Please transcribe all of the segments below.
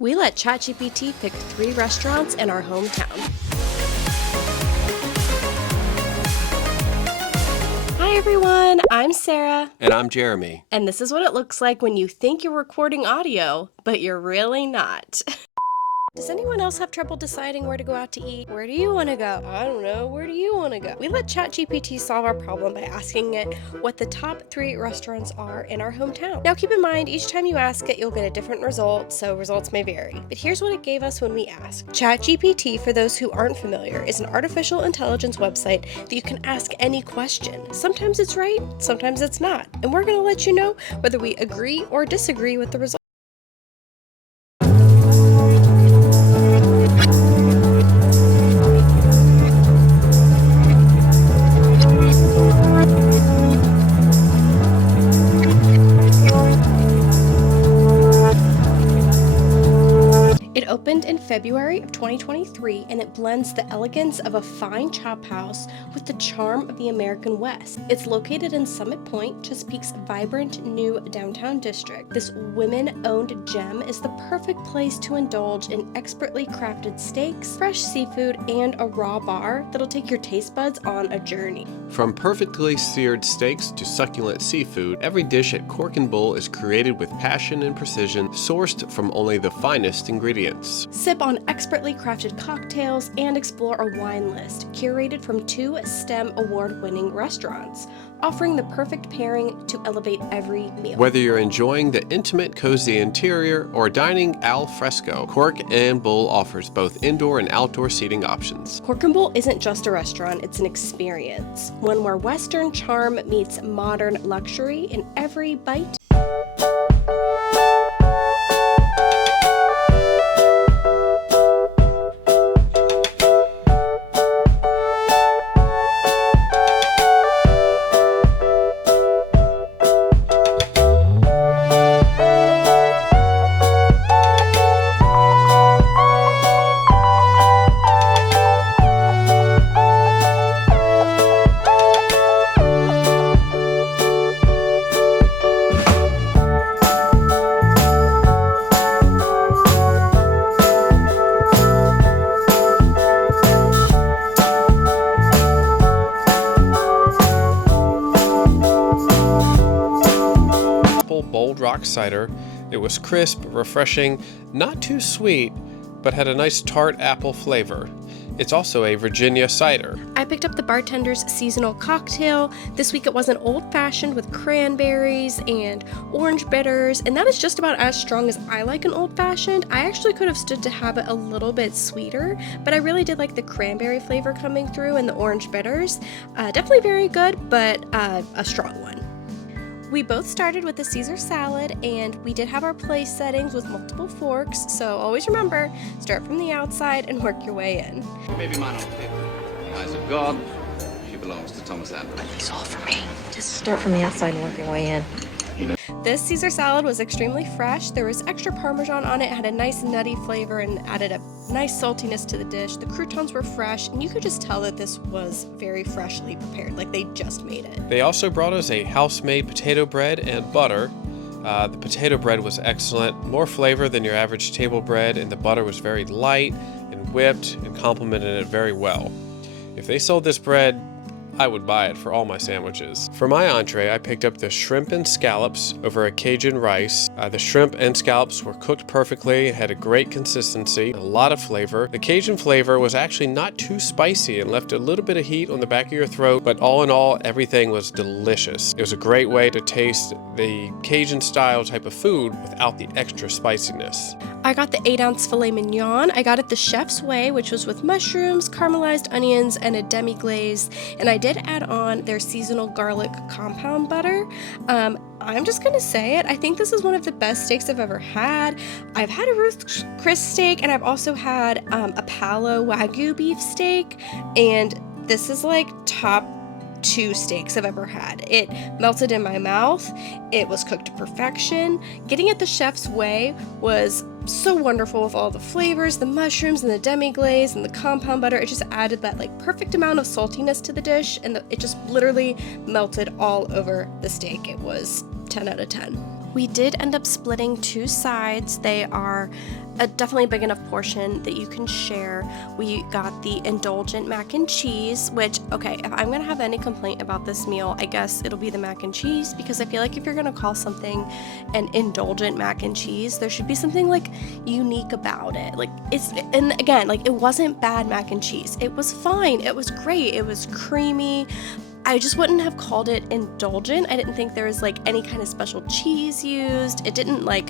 We let ChatGPT pick 3 restaurants in our hometown. Hi everyone, I'm Sarah. And I'm Jeremy. And this is what it looks like when you think you're recording audio, but you're really not. Does anyone else have trouble deciding where to go out to eat? Where do you want to go? I don't know. Where do you want to go? We let ChatGPT solve our problem by asking it what the top 3 restaurants are in our hometown. Now keep in mind, each time you ask it, you'll get a different result, so results may vary. But here's what it gave us when we asked. ChatGPT, for those who aren't familiar, is an artificial intelligence website that you can ask any question. Sometimes it's right, sometimes it's not. And we're going to let you know whether we agree or disagree with the result. It opened in February of 2023, and it blends the elegance of a fine chop house with the charm of the American West. It's located in Summit Point, Chesapeake's vibrant new downtown district. This women-owned gem is the perfect place to indulge in expertly crafted steaks, fresh seafood, and a raw bar that'll take your taste buds on a journey. From perfectly seared steaks to succulent seafood, every dish at Cork Bull is created with passion and precision, sourced from only the finest ingredients. Sip on expertly crafted cocktails and explore a wine list curated from 2 STEM award-winning restaurants, offering the perfect pairing to elevate every meal. Whether you're enjoying the intimate, cozy interior or dining al fresco, Cork and Bull offers both indoor and outdoor seating options. Cork Bull isn't just a restaurant, it's an experience, one where Western charm meets modern luxury in every bite. Bold rock cider. It was crisp, refreshing, not too sweet, but had a nice tart apple flavor. It's also a Virginia cider. I picked up the bartender's seasonal cocktail. This week it was an old-fashioned with cranberries and orange bitters, and that is just about as strong as I like an old-fashioned. I actually could have stood to have it a little bit sweeter, but I really did like the cranberry flavor coming through and the orange bitters. Definitely very good, but a strong one. We both started with the Caesar salad, and we did have our place settings with multiple forks, so always remember, start from the outside and work your way in. Maybe mine old paper. Eyes of God, she belongs to Thomas Andrews. It's all for me. Just start from the outside and work your way in. This Caesar salad was extremely fresh. There was extra Parmesan on it, had a nice nutty flavor and added a nice saltiness to the dish. The croutons were fresh, and you could just tell that this was very freshly prepared, like they just made it. They also brought us a house-made potato bread and butter. The potato bread was excellent, more flavor than your average table bread, and the butter was very light and whipped and complemented it very well. If they sold this bread, I would buy it for all my sandwiches. For my entree, I picked up the shrimp and scallops over a Cajun rice. The shrimp and scallops were cooked perfectly, had a great consistency, a lot of flavor. The Cajun flavor was actually not too spicy and left a little bit of heat on the back of your throat, but all in all, everything was delicious. It was a great way to taste the Cajun style type of food without the extra spiciness. I got the 8-ounce filet mignon. I got it the chef's way, which was with mushrooms, caramelized onions, and a demi-glaze. And I did add on their seasonal garlic compound butter. I'm just gonna say it, I think this is one of the best steaks I've ever had. I've had a Ruth's Chris steak, and I've also had a Palo Wagyu beef steak, and this is like top 2 steaks I've ever had. It melted in my mouth. It was cooked to perfection. Getting it the chef's way was so wonderful with all the flavors, the mushrooms and the demi-glaze and the compound butter. It just added that like perfect amount of saltiness to the dish, and it just literally melted all over the steak. It was 10 out of 10. We did end up splitting 2 sides. They are definitely a big enough portion that you can share. We got the indulgent mac and cheese, which, okay, if I'm gonna have any complaint about this meal, I guess it'll be the mac and cheese, because I feel like if you're gonna call something an indulgent mac and cheese, there should be something like unique about it. Like, and again, like, it wasn't bad mac and cheese. It was fine. It was great. It was creamy. I just wouldn't have called it indulgent. I didn't think there was like any kind of special cheese used. It didn't like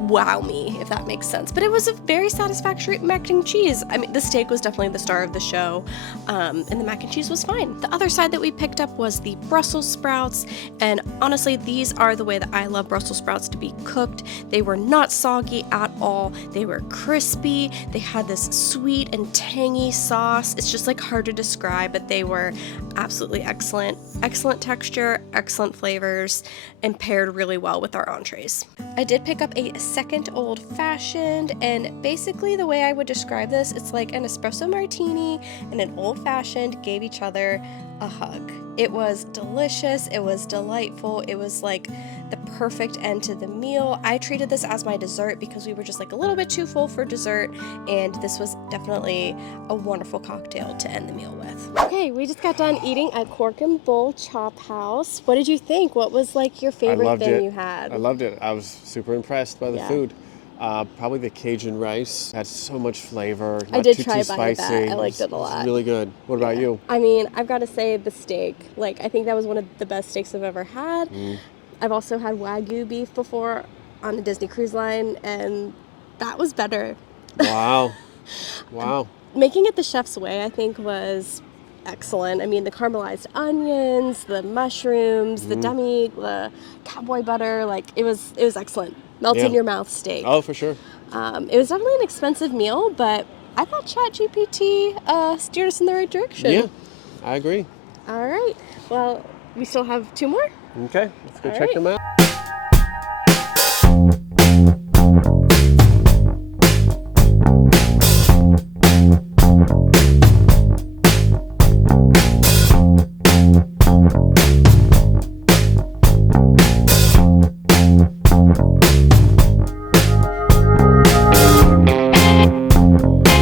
wow me, if that makes sense. But it was a very satisfactory mac and cheese. I mean, the steak was definitely the star of the show, and the mac and cheese was fine. The other side that we picked up was the Brussels sprouts, and honestly, these are the way that I love Brussels sprouts to be cooked. They were not soggy at all. They were crispy. They had this sweet and tangy sauce. It's just like hard to describe, but they were absolutely excellent. Excellent texture, excellent flavors, and paired really well with our entrees. I did pick up a second old-fashioned, and basically the way I would describe this, it's like an espresso martini and an old-fashioned gave each other a hug. It was delicious, it was delightful, it was like the perfect end to the meal. I treated this as my dessert because we were just like a little bit too full for dessert, and this was definitely a wonderful cocktail to end the meal with. Okay, we just got done eating at Cork Bull Chop House. What did you think? What was like your favorite thing you had? I loved it. I was super impressed by the food. Probably the Cajun rice had so much flavor. Not I did too try spicy. that. I liked it a lot. It's really good. What about you? I mean, I've got to say the steak. Like, I think that was one of the best steaks I've ever had. I've also had Wagyu beef before on the Disney Cruise Line, and that was better. Wow. Wow. Making it the chef's way, I think, was excellent. I mean, the caramelized onions, the mushrooms, the cowboy butter, like, it was excellent. Melts in your mouth steak. Oh, for sure. It was definitely an expensive meal, but I thought ChatGPT steered us in the right direction. Yeah, I agree. All right. Well, we still have 2 more. Okay, let's go All check right. them out.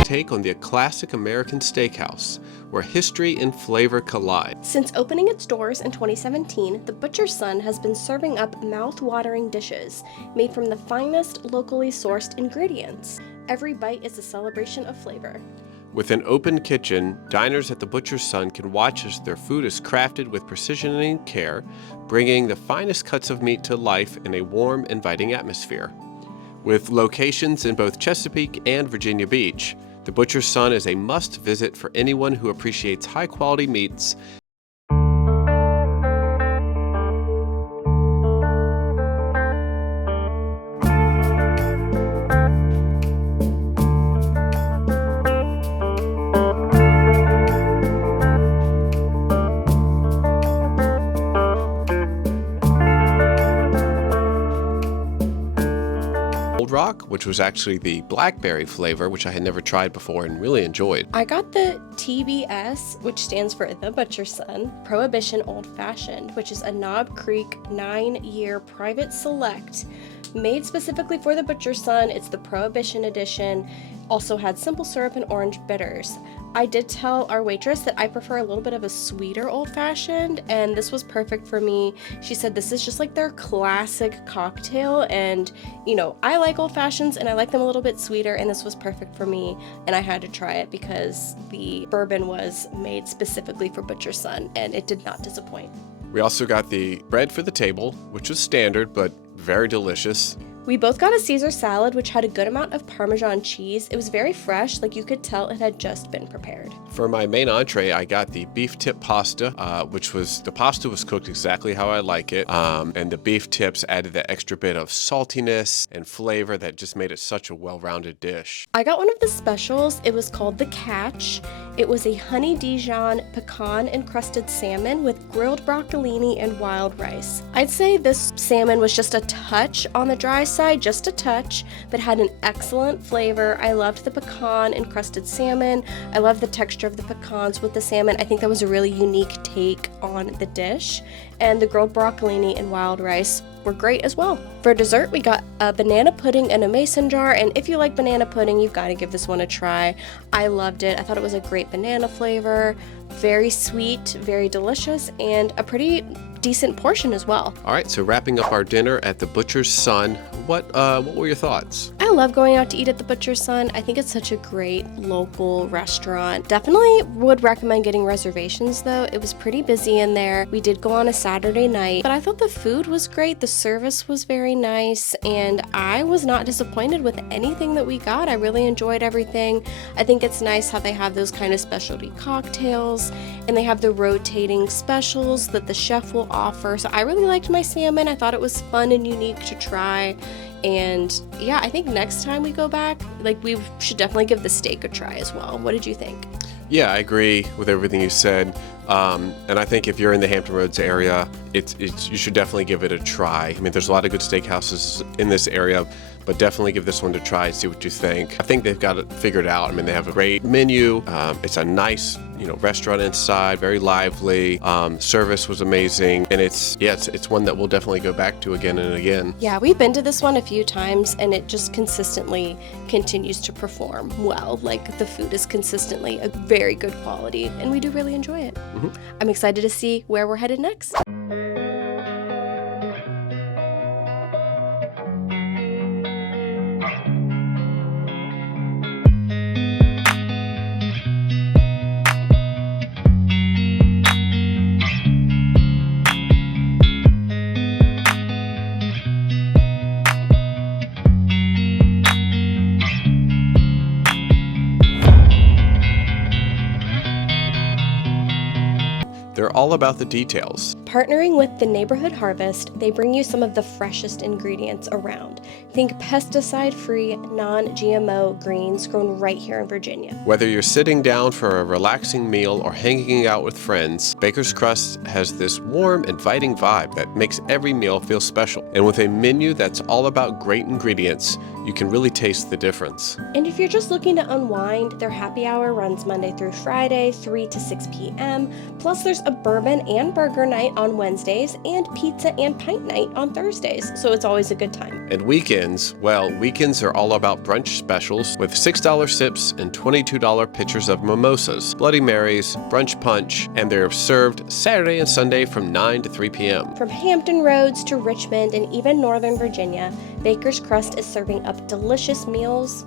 Take on the classic American steakhouse, where history and flavor collide. Since opening its doors in 2017, the Butcher's Son has been serving up mouth-watering dishes made from the finest locally sourced ingredients. Every bite is a celebration of flavor. With an open kitchen, diners at the Butcher's Son can watch as their food is crafted with precision and care, bringing the finest cuts of meat to life in a warm, inviting atmosphere. With locations in both Chesapeake and Virginia Beach, the Butcher's Son is a must-visit for anyone who appreciates high-quality meats. Rock, which was actually the blackberry flavor, which I had never tried before and really enjoyed. I got the TBS, which stands for The Butcher's Son, Prohibition Old Fashioned, which is a Knob Creek 9-year private select made specifically for the Butcher's Son. It's the Prohibition edition. Also had simple syrup and orange bitters. I did tell our waitress that I prefer a little bit of a sweeter old-fashioned, and this was perfect for me. She said this is just like their classic cocktail, and you know, I like old-fashions and I like them a little bit sweeter, and this was perfect for me, and I had to try it because the bourbon was made specifically for Butcher's Son, and it did not disappoint. We also got the bread for the table, which was standard but very delicious. We both got a Caesar salad, which had a good amount of Parmesan cheese. It was very fresh, like you could tell it had just been prepared. For my main entree, I got the beef tip pasta, the pasta was cooked exactly how I like it, and the beef tips added that extra bit of saltiness and flavor that just made it such a well-rounded dish. I got one of the specials. It was called the Catch. It was a honey Dijon pecan encrusted salmon with grilled broccolini and wild rice. I'd say this salmon was just a touch on the dry side, just a touch, but had an excellent flavor. I loved the pecan encrusted salmon. I love the texture of the pecans with the salmon. I think that was a really unique take on the dish. And the grilled broccolini and wild rice were great as well. For dessert, we got a banana pudding in a mason jar, and if you like banana pudding, you've got to give this one a try. I loved it. I thought it was a great banana flavor, very sweet, very delicious, and a pretty decent portion as well. All right, so wrapping up our dinner at the Butcher's Son, what were your thoughts? I love going out to eat at the Butcher's Son. I think it's such a great local restaurant. Definitely would recommend getting reservations though. It was pretty busy in there. We did go on a Saturday night, but I thought the food was great. The service was very nice, and I was not disappointed with anything that we got. I really enjoyed everything. I think it's nice how they have those kind of specialty cocktails, and they have the rotating specials that the chef will offer. So I really liked my salmon. I thought it was fun and unique to try. And yeah, I think next time we go back, like, we should definitely give the steak a try as well. What did you think? Yeah, I agree with everything you said. And I think if you're in the Hampton Roads area, you should definitely give it a try. I memean, there's a lot of good steakhouses in this area, but definitely give this one a try and see what you think. I think they've got it figured out. I mean, they have a great menu. It's a nice, restaurant inside, very lively. Service was amazing, and it's one that we'll definitely go back to again and again. Yeah, we've been to this one a few times, and it just consistently continues to perform well. Like, the food is consistently a very good quality, and we do really enjoy it. Mm-hmm. I'm excited to see where we're headed next. They're all about the details. Partnering with the Neighborhood Harvest, they bring you some of the freshest ingredients around. Think pesticide-free, non-GMO greens grown right here in Virginia. Whether you're sitting down for a relaxing meal or hanging out with friends, Baker's Crust has this warm, inviting vibe that makes every meal feel special. And with a menu that's all about great ingredients, you can really taste the difference. And if you're just looking to unwind, their happy hour runs Monday through Friday, 3 to 6 p.m. Plus, there's a bourbon and burger night on Wednesdays and pizza and pint night on Thursdays, so it's always a good time. And weekends are all about brunch specials with $6 sips and $22 pitchers of mimosas, Bloody Marys, brunch punch, and they're served Saturday and Sunday from 9 to 3 p.m. From Hampton Roads to Richmond and even Northern Virginia, Baker's Crust is serving up delicious meals.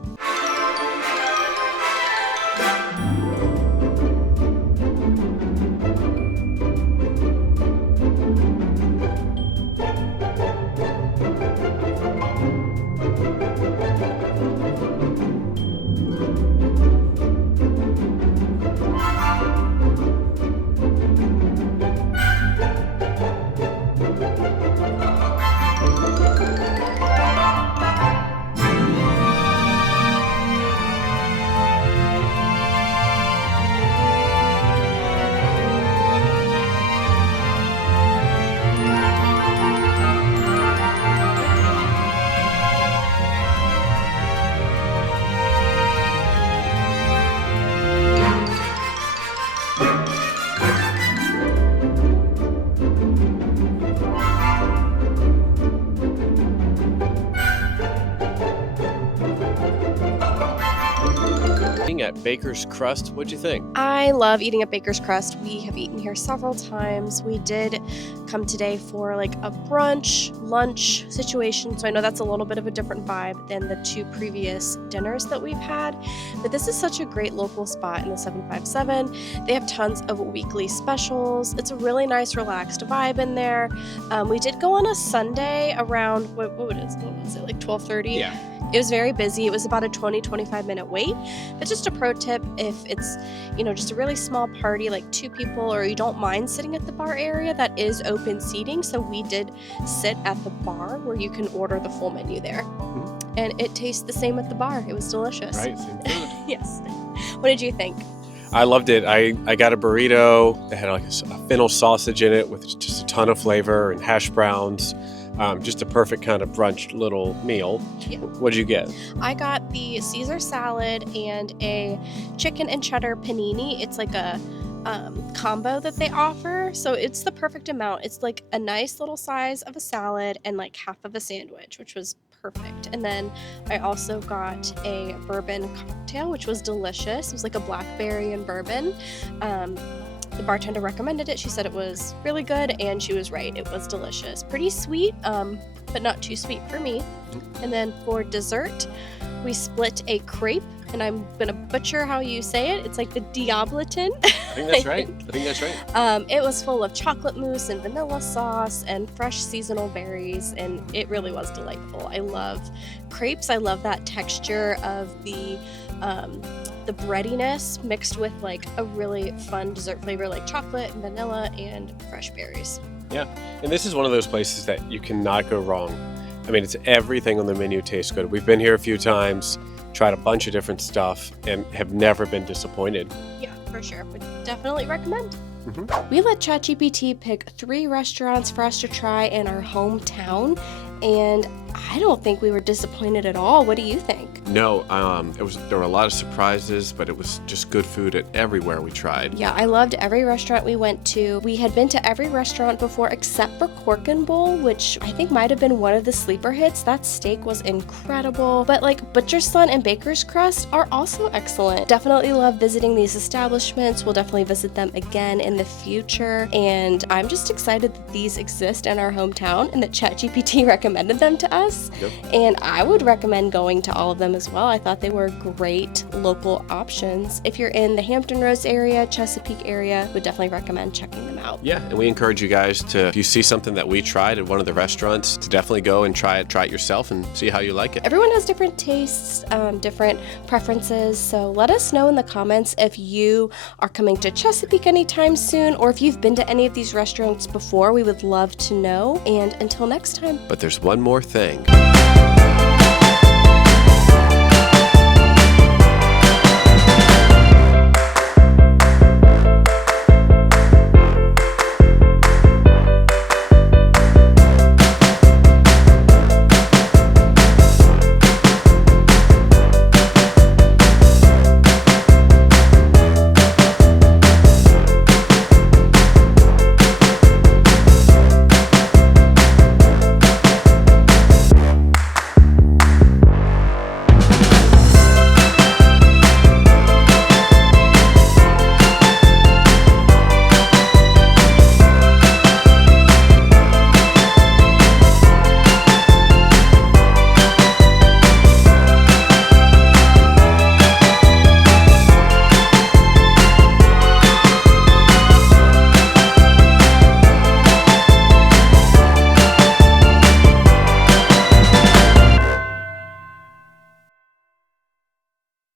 At Baker's Crust, what'd you think? I love eating at Baker's Crust. We have eaten here several times. We did come today for like a brunch, lunch situation, so I know that's a little bit of a different vibe than the two previous dinners that we've had, but this is such a great local spot in the 757. They have tons of weekly specials. It's a really nice, relaxed vibe in there. We did go on a Sunday around, what was it, like 12:30? Yeah. It was very busy. It was about a 20-25 minute wait. But just a pro tip, if it's, just a really small party, like 2 people, or you don't mind sitting at the bar area, that is open seating. So we did sit at the bar where you can order the full menu there. Mm-hmm. And it tastes the same at the bar. It was delicious. Right, same food. Yes. What did you think? I loved it. I got a burrito. It had like a fennel sausage in it with just a ton of flavor and hash browns. Just a perfect kind of brunch little meal. Yeah. What did you get? I got the Caesar salad and a chicken and cheddar panini. It's like a combo that they offer. So it's the perfect amount. It's like a nice little size of a salad and like half of a sandwich, which was perfect. And then I also got a bourbon cocktail, which was delicious. It was like a blackberry and bourbon. The bartender recommended it. She said it was really good, and she was right. It was delicious. Pretty sweet, but not too sweet for me. And then for dessert, we split a crepe, and I'm gonna butcher how you say it. It's like the Diablotin. I think that's right. I think that's right. It was full of chocolate mousse and vanilla sauce and fresh seasonal berries, and it really was delightful. I love crepes. I love that texture of the breadiness mixed with like a really fun dessert flavor like chocolate and vanilla and fresh berries. Yeah, and this is one of those places that you cannot go wrong. I mean, it's everything on the menu tastes good. We've been here a few times, tried a bunch of different stuff, and have never been disappointed. Yeah, for sure. Would definitely recommend. Mm-hmm. We let ChatGPT pick 3 restaurants for us to try in our hometown, and I don't think we were disappointed at all. What do you think? No, there were a lot of surprises, but it was just good food at everywhere we tried. Yeah, I loved every restaurant we went to. We had been to every restaurant before except for Cork Bull, which I think might have been one of the sleeper hits. That steak was incredible. But like Butcher's Son and Baker's Crust are also excellent. Definitely love visiting these establishments. We'll definitely visit them again in the future. And I'm just excited that these exist in our hometown and that ChatGPT recommended them to us. Yep. And I would recommend going to all of them as well. I thought they were great local options. If you're in the Hampton Roads area, Chesapeake area, would definitely recommend checking them out. Yeah, and we encourage you guys to, if you see something that we tried at one of the restaurants, to definitely go and try it yourself and see how you like it. Everyone has different tastes, different preferences, so let us know in the comments if you are coming to Chesapeake anytime soon, or if you've been to any of these restaurants before. We would love to know. And until next time. But there's one more thing.